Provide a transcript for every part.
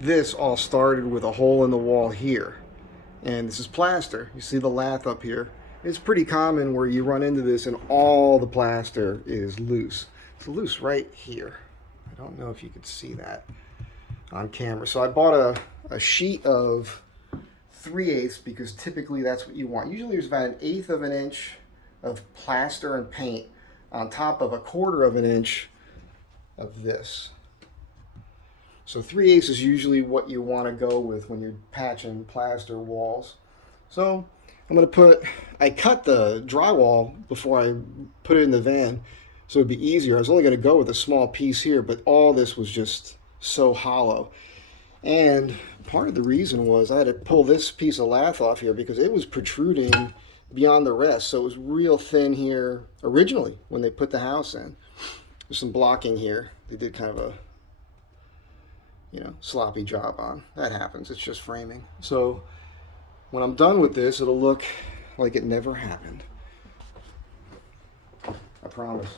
this all started with a hole in the wall here. And this is plaster. You see the lath up here. It's pretty common where you run into this and all the plaster is loose. It's loose right here. I don't know if you could see that on camera. So I bought a sheet of 3/8 because typically that's what you want. Usually there's about 1/8 of an inch of plaster and paint on top of 1/4 of an inch of this. So 3/8 is usually what you want to go with when you're patching plaster walls. So I'm going to I cut the drywall before I put it in the van so it'd be easier. I was only going to go with a small piece here, but all this was just so hollow. And part of the reason was I had to pull this piece of lath off here because it was protruding beyond the rest. So it was real thin here originally when they put the house in. There's some blocking here. They did kind of a sloppy job on. That happens. It's just framing. So when I'm done with this, it'll look like it never happened. I promise.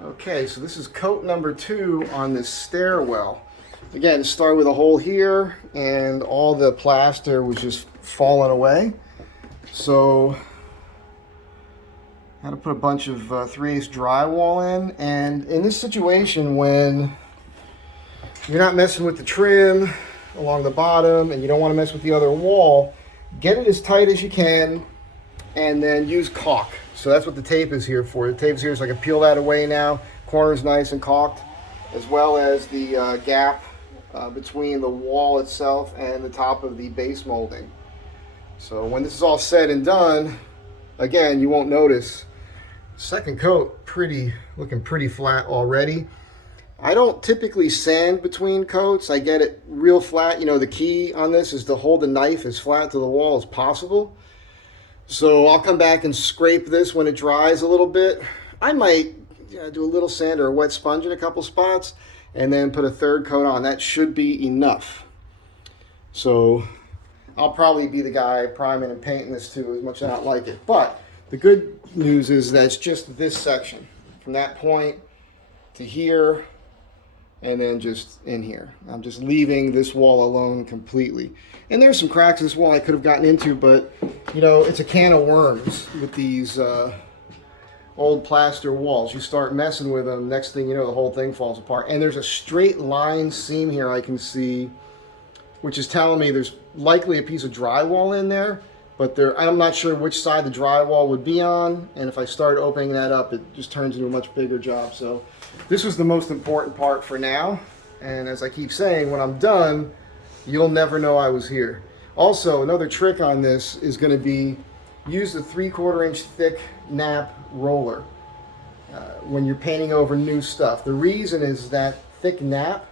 Okay, so this is coat number 2 on this stairwell. Again, it started with a hole here and all the plaster was just falling away. So I had to put a bunch of 3/8 drywall in. And in this situation, when you're not messing with the trim along the bottom and you don't want to mess with the other wall, get it as tight as you can and then use caulk. So that's what the tape is here for. The tape is here so I can peel that away now. Corner's nice and caulked, as well as the gap between the wall itself and the top of the base molding. So when this is all said and done, again, you won't notice. Second coat, looking pretty flat already. I don't typically sand between coats. I get it real flat. The key on this is to hold the knife as flat to the wall as possible. So I'll come back and scrape this when it dries a little bit. I might do a little sand or a wet sponge in a couple spots and then put a third coat on. That should be enough. So I'll probably be the guy priming and painting this too, as much as I don't like it. But the good news is that it's just this section from that point to here and then just in here. I'm just leaving this wall alone completely. And there's some cracks in this wall I could have gotten into, but it's a can of worms with these old plaster walls. You start messing with them, next thing you know, the whole thing falls apart. And there's a straight line seam here I can see, which is telling me there's likely a piece of drywall in there, but I'm not sure which side the drywall would be on. And if I start opening that up, it just turns into a much bigger job. So this was the most important part for now. And as I keep saying, when I'm done, you'll never know I was here. Also, another trick on this is going to be use a 3/4 inch thick nap roller when you're painting over new stuff. The reason is that thick nap,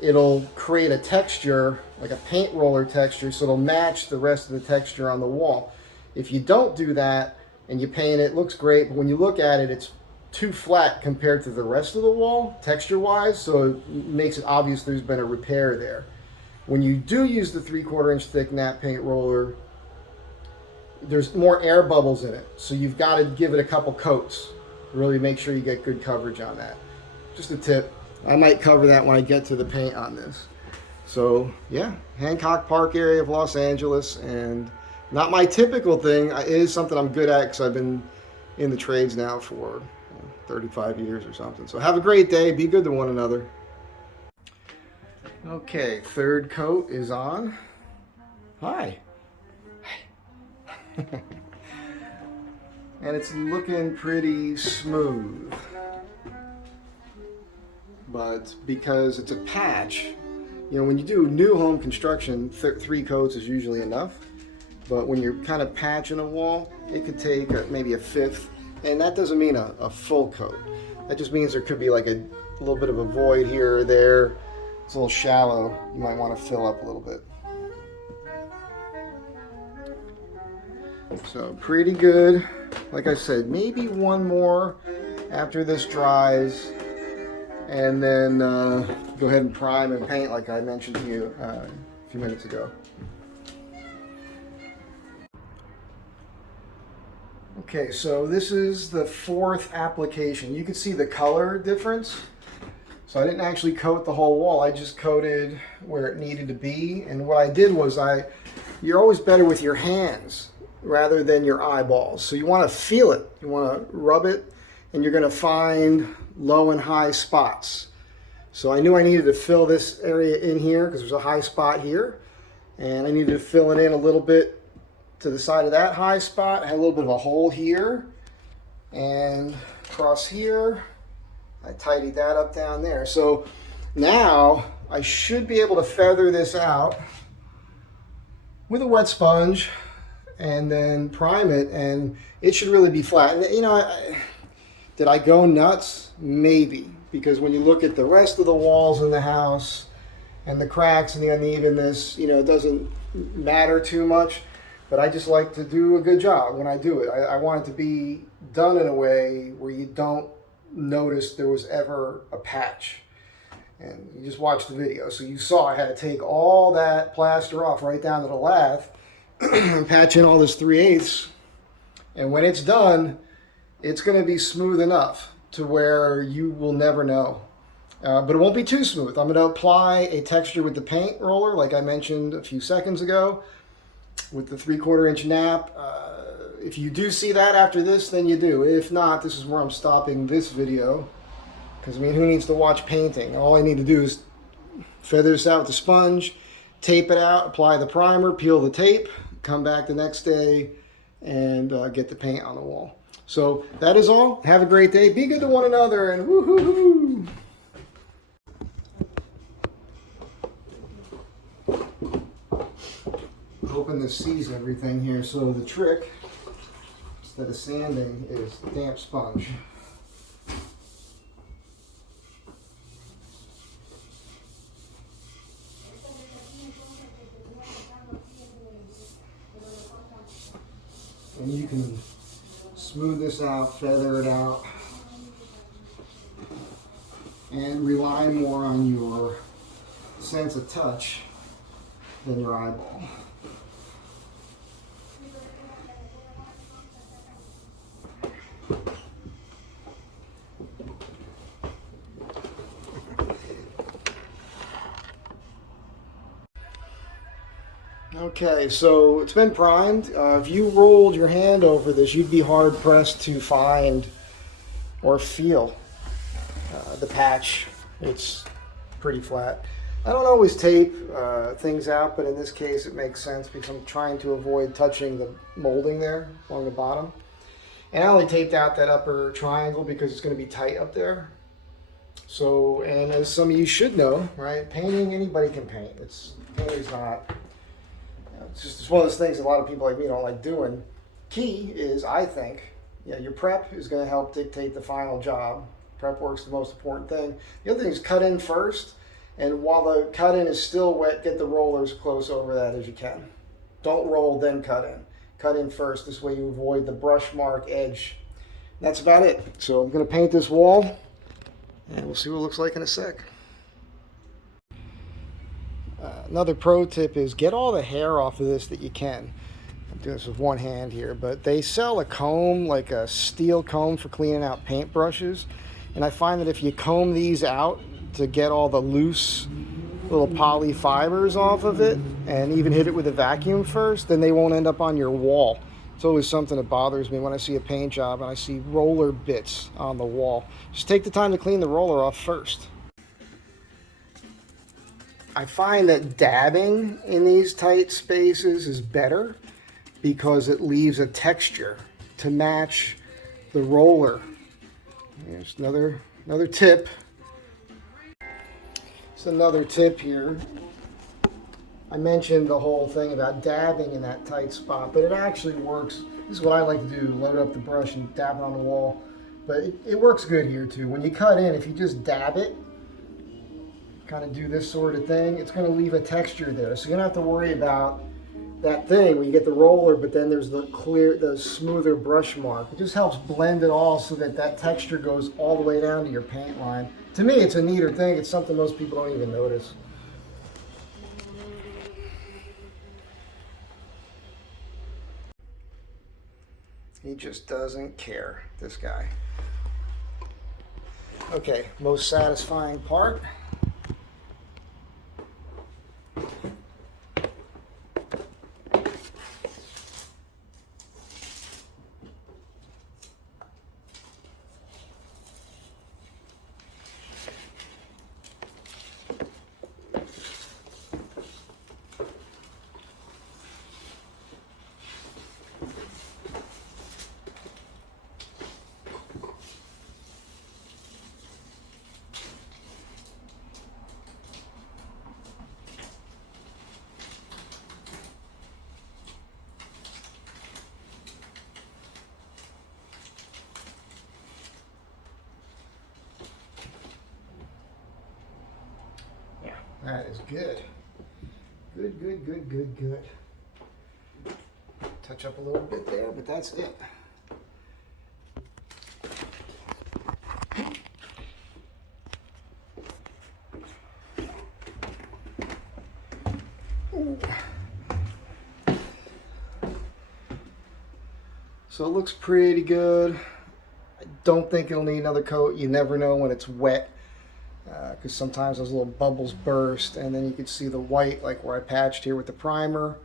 it'll create a texture, like a paint roller texture, so it'll match the rest of the texture on the wall. If you don't do that and you paint it, looks great, but when you look at it, it's too flat compared to the rest of the wall, texture-wise, so it makes it obvious there's been a repair there. When you do use the 3/4 inch thick nap paint roller, there's more air bubbles in it, so you've got to give it a couple coats. Really make sure you get good coverage on that. Just a tip. I might cover that when I get to the paint on this. So yeah, Hancock Park area of Los Angeles, and not my typical thing. It is something I'm good at because I've been in the trades now for 35 years or something. So have a great day. Be good to one another. Okay, third coat is on. Hi. And it's looking pretty smooth. But because it's a patch, when you do new home construction, 3 coats is usually enough. But when you're kind of patching a wall, it could take maybe a 5th. And that doesn't mean a full coat. That just means there could be like a little bit of a void here or there. It's a little shallow. You might want to fill up a little bit. So pretty good. Like I said, maybe one more after this dries. and then go ahead and prime and paint like I mentioned to you a few minutes ago. Okay, so this is the fourth application. You can see the color difference. So I didn't actually coat the whole wall, I just coated where it needed to be. And what I did was you're always better with your hands rather than your eyeballs. So you want to feel it, you want to rub it, and you're going to find low and high spots. So I knew I needed to fill this area in here because there's a high spot here, and I needed to fill it in a little bit to the side of that high spot. I had a little bit of a hole here, and across here I tidied that up down there. So now I should be able to feather this out with a wet sponge and then prime it, and it should really be flat. And you know, did I go nuts? Maybe, because when you look at the rest of the walls in the house and the cracks and the unevenness, you know, it doesn't matter too much. But I just like to do a good job when I do it. I want it to be done in a way where you don't notice there was ever a patch. And you just watched the video. So you saw I had to take all that plaster off right down to the lath and patch in all this 3/8. And when it's done, it's going to be smooth enough to where you will never know. But it won't be too smooth. I'm going to apply a texture with the paint roller like I mentioned a few seconds ago with the 3/4 inch nap. If you do see that after this, then you do. If not, this is where I'm stopping this video. Because, I mean, who needs to watch painting? All I need to do is feather this out with the sponge, tape it out, apply the primer, peel the tape, come back the next day, and get the paint on the wall. So that is all. Have a great day. Be good to one another, and woo-hoo-hoo! Hoping this sees everything here. So the trick, instead of sanding, is damp sponge. And you can smooth this out, feather it out, and rely more on your sense of touch than your eyeball. Okay, so it's been primed. If you rolled your hand over this, you'd be hard pressed to find or feel the patch. It's pretty flat. I don't always tape things out, but in this case it makes sense because I'm trying to avoid touching the molding there along the bottom. And I only taped out that upper triangle because it's going to be tight up there. So, and as some of you should know, right, painting, anybody can paint. Painting's not... It's one of those things a lot of people like me don't like doing. Key is, I think, your prep is going to help dictate the final job. Prep work's the most important thing. The other thing is cut in first, and while the cut in is still wet, get the roller as close over that as you can. Don't roll, then cut in. Cut in first, this way you avoid the brush mark edge. That's about it. So I'm going to paint this wall, and we'll see what it looks like in a sec. Another pro tip is get all the hair off of this that you can. I'm doing this with one hand here, but they sell a comb, like a steel comb for cleaning out paintbrushes. And I find that if you comb these out to get all the loose little poly fibers off of it, and even hit it with a vacuum first, then they won't end up on your wall. It's always something that bothers me when I see a paint job and I see roller bits on the wall. Just take the time to clean the roller off first. I find that dabbing in these tight spaces is better because it leaves a texture to match the roller. Here's another tip. It's another tip here. I mentioned the whole thing about dabbing in that tight spot, but it actually works. This is what I like to do, load up the brush and dab it on the wall. But it works good here too. When you cut in, if you just dab it, kind of do this sort of thing, it's going to leave a texture there. So you don't have to worry about that thing where you get the roller, but then there's the smoother brush mark. It just helps blend it all so that that texture goes all the way down to your paint line. To me, it's a neater thing. It's something most people don't even notice. He just doesn't care, this guy. Okay, most satisfying part. That is good. Good, good, good, good, good. Touch up a little bit there, but that's it. Ooh. So it looks pretty good. I don't think it'll need another coat. You never know when it's wet, because sometimes those little bubbles burst, and then you can see the white, like where I patched here with the primer.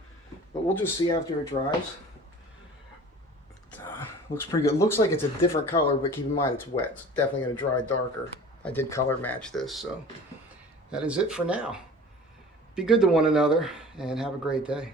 But we'll just see after it dries. Looks pretty good. Looks like it's a different color, but keep in mind it's wet. It's definitely going to dry darker. I did color match this, so that is it for now. Be good to one another, and have a great day.